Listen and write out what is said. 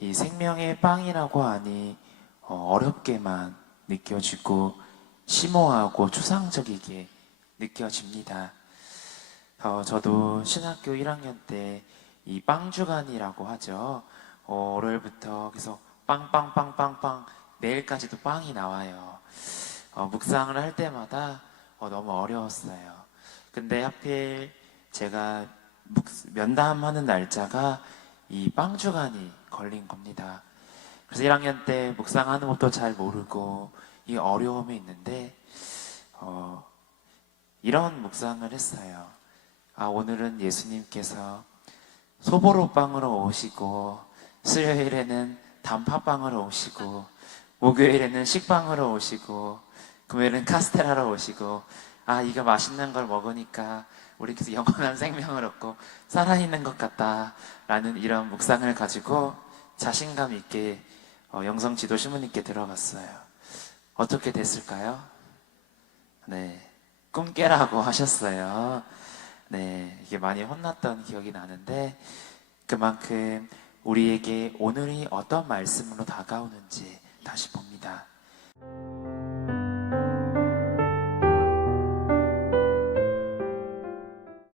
이 생명의 빵이라고 하니 어, 어렵게만 느껴지고 심오하고 추상적이게 느껴집니다. 어, 저도 신학교 1학년 때 이 빵주간이라고 하죠. 어, 월요일부터 계속 빵빵빵빵빵 내일까지도 빵이 나와요. 어, 묵상을 할 때마다 어, 너무 어려웠어요. 근데 하필 제가 묵- 면담하는 날짜가 이 빵주간이 걸린 겁니다. 그래서 1학년 때 묵상하는 것도 잘 모르고 이 어려움이 있는데 어, 이런 묵상을 했어요. 아 오늘은 예수님께서 소보로 빵으로 오시고 수요일에는 단팥빵으로 오시고 목요일에는 식빵으로 오시고 금요일은 카스테라로 오시고 아 이거 맛있는 걸 먹으니까 우리 계속 영원한 생명을 얻고 살아있는 것 같다라는 이런 묵상을 가지고 자신감 있게 어, 영성 지도 신부님께 들어갔어요. 어떻게 됐을까요? 네, 꿈 깨라고 하셨어요. 네, 이게 많이 혼났던 기억이 나는데 그만큼 우리에게 오늘이 어떤 말씀으로 다가오는지.